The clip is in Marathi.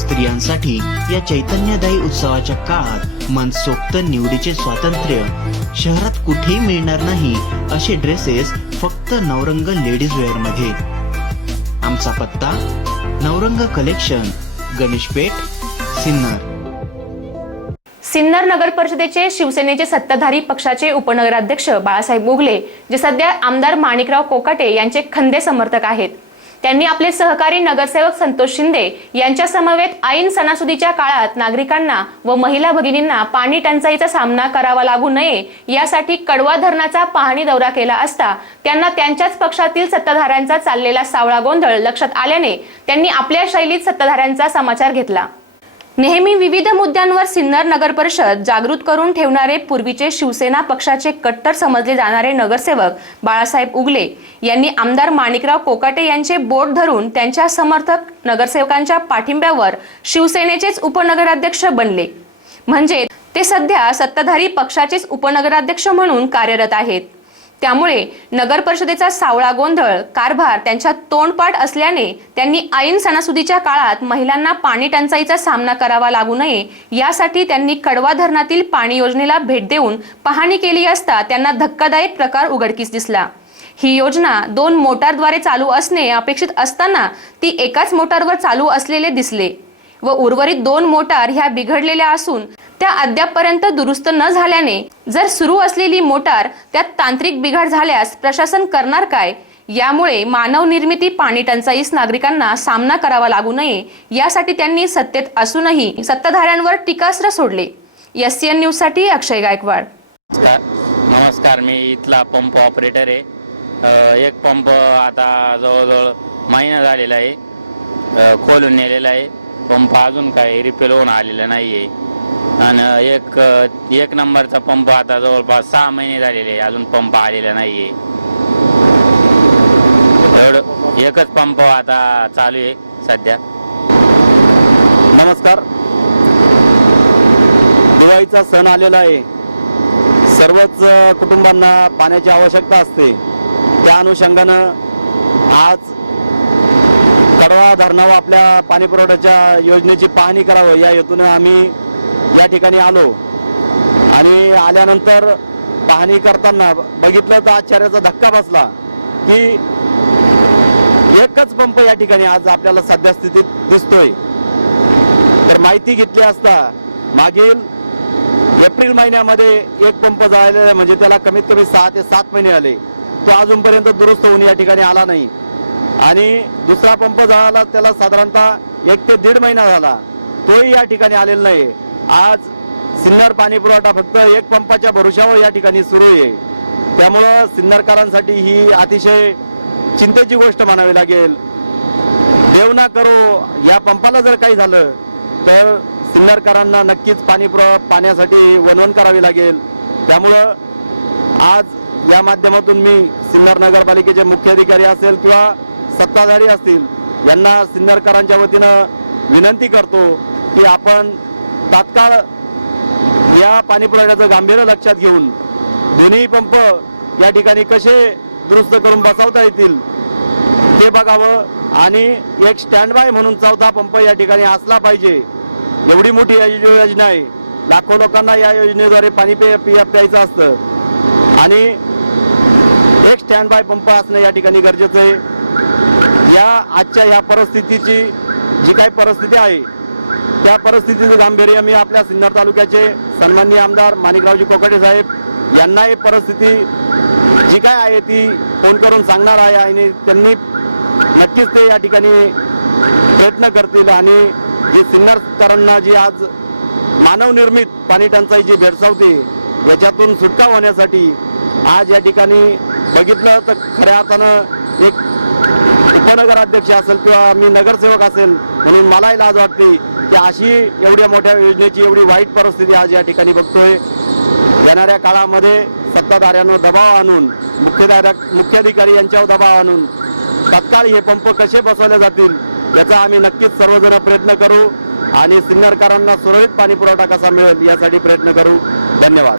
स्त्रियांसाठी या चैतन्यदायी उत्सवाच्या काळात मनसोक्त निवडीचे स्वातंत्र्य. शहरात कुठेही मिळणार नाही असे ड्रेसेस फक्त नवरंग लेडीज वेअरमध्ये. आमचा पत्ता नवरंग कलेक्शन गणेशपेठ सिन्नर. सिन्नर नगर परिषदेचे शिवसेनेचे सत्ताधारी पक्षाचे उपनगराध्यक्ष बाळासाहेब उगले जे सध्या आमदार माणिकराव कोकाटे यांचे खंदे समर्थक आहेत. त्यांनी आपले सहकारी नगरसेवक संतोष शिंदे यांच्या समवेत ऐन सणासुदीच्या काळात नागरिकांना व महिला भगिनींना पाणी टंचाईचा सामना करावा लागू नये यासाठी कडवा धरणाचा पाहणी दौरा केला असता त्यांना त्यांच्याच पक्षातील सत्ताधाऱ्यांचा चाललेला सावळा गोंधळ लक्षात आल्याने त्यांनी आपल्या शैलीत सत्ताधाऱ्यांचा समाचार घेतला. नेहमी विविध मुद्द्यांवर सिन्नर नगर परिषद जागृत करून ठेवणारे पूर्वीचे शिवसेना पक्षाचे कट्टर समजले जाणारे नगरसेवक बाळासाहेब उगले यांनी आमदार माणिकराव कोकाटे यांचे बोट धरून त्यांच्या समर्थक नगरसेवकांच्या पाठिंब्यावर शिवसेनेचेच उपनगराध्यक्ष बनले. म्हणजे ते सध्या सत्ताधारी पक्षाचेच उपनगराध्यक्ष म्हणून कार्यरत आहेत. त्यामुळे नगर परिषदेचा सावळा गोंधळ कारभार त्यांच्या तोंडपाठ असल्याने त्यांनी ऐन सणासुदीच्या काळात महिलांना पाणी टंचाईचा सामना करावा लागू नये यासाठी त्यांनी कडवा धरणातील पाणी योजनेला भेट देऊन पाहणी केली असता त्यांना धक्कादायक प्रकार उघडकीस दिसला. ही योजना दोन मोटारद्वारे चालू असणे अपेक्षित असताना ती एकाच मोटारवर चालू असलेले दिसले व उर्वरित दोन मोटार ह्या बिघडलेल्या असून त्या अद्यापपर्यंत दुरुस्त न झाल्याने जर सुरू असलेली मोटार त्यात तांत्रिक बिघाड झाल्यास प्रशासन करणार काय? यामुळे मानव निर्मिती पाणी टंचाईस नागरिकांना सामना करावा लागू नये यासाठी त्यांनी सत्तेत असूनही सत्ताधाऱ्यांवर टीकास्त्र सोडले. एस सी एन न्यूजसाठी अक्षय गायकवाड. नमस्कार. नमस्कार मी इथला पंप ऑपरेटर आहे. अ, एक पंप आता जवळजवळ महिना झालेला आहे. अ, खोलून नेलेला आहे. पंप अजून काही रिपेअर होऊन आलेला नाही आहे आणि एक एक नंबरचा पंप आता जवळपास सहा महिने झालेले अजून पंप आलेला नाही आहे एवढं एकच पंप आता चालू आहे सध्या. नमस्कार. दिवाळीचा सण आलेला आहे. सर्वच कुटुंबांना पाण्याची आवश्यकता असते. त्या अनुषंगानं आज कडवा धरणावर आपल्या पाणी पुरवठ्याच्या योजनेची पाहणी करावं. या हेतूनं आम्ही या ठिकाणी आलो. आणि आल्यानंतर पाहणी करताना बघितलं तर आश्चर्याचा धक्का बसला की एकच पंप या ठिकाणी आज आपल्याला सध्या स्थितीत दिसतोय. तर माहिती घेतली असता मागील एप्रिल महिन्यामध्ये एक पंप जळालेला म्हणजे त्याला कमीत कमी सहा ते सात महिने आले. तो अजूनपर्यंत दुरुस्त होऊन या ठिकाणी आला नाही. आणि दुसरा पंप जळाला त्याला साधारणतः एक ते दीड महिना झाला. तोही या ठिकाणी आलेला नाही. आज सिन्नर पाणी पुरवठा फक्त एक पंपाच्या भरोशावर या ठिकाणी सुरू आहे. त्यामुळं सिन्नरकरांसाठी ही अतिशय चिंतेची गोष्ट म्हणावी लागेल. देव ना करो या पंपाला जर काही झालं तर सिन्नरकरांना नक्कीच पाणी पुर पाण्यासाठी वणवण करावी लागेल. त्यामुळं आज या माध्यमातून मी सिन्नर नगरपालिकेचे मुख्याधिकारी असेल किंवा सत्ताधारी असतील यांना सिन्नरकरांच्या वतीनं विनंती करतो की आपण तात्काळ या पाणी पुरवठ्याचं गांभीर्य लक्षात घेऊन दोन्ही पंप या ठिकाणी कसे दुरुस्त करून बसवता येतील ते बघावं आणि एक स्टँड बाय म्हणून चौथा पंप या ठिकाणी असला पाहिजे. एवढी मोठी या- योजना आहे. लाखो लोकांना या योजनेद्वारे पाणी पे पिया प्यायचं असतं. आणि एक स्टँड बाय पंप असणं या ठिकाणी गरजेचं आहे. या आजच्या ह्या परिस्थितीची जी काही परिस्थिती आहे त्या परिस्थितीचं गांभीर्य मी आपल्या सिन्नर तालुक्याचे सन्माननीय आमदार माणिकरावजी कोकाटे साहेब यांना ही परिस्थिती जी काय आहे ती फोन करून सांगणार आहे आणि त्यांनी नक्कीच ते या ठिकाणी प्रयत्न करतील आणि जी सिन्नरकरांना जी आज मानवनिर्मित पाणी टंचाई जी भेडसावते याच्यातून सुटका होण्यासाठी आज या ठिकाणी बघितलं तर खऱ्या अर्थानं एक उपनगराध्यक्ष असेल किंवा मी नगरसेवक असेल म्हणून मलाही लाज वाटते. की अशी एवढ्या मोठ्या योजनेची एवढी वाईट परिस्थिती आज या ठिकाणी बघतोय. येणाऱ्या काळामध्ये सत्ताधाऱ्यांवर दबाव आणून मुख्यधारा मुख्याधिकारी यांच्यावर दबाव आणून तत्काळ हे पंप कसे बसवले जातील याचा आम्ही नक्कीच सर्वजण प्रयत्न करू आणि सिन्नरकरांना सुरळीत पाणीपुरवठा कसा मिळेल यासाठी प्रयत्न करू. धन्यवाद.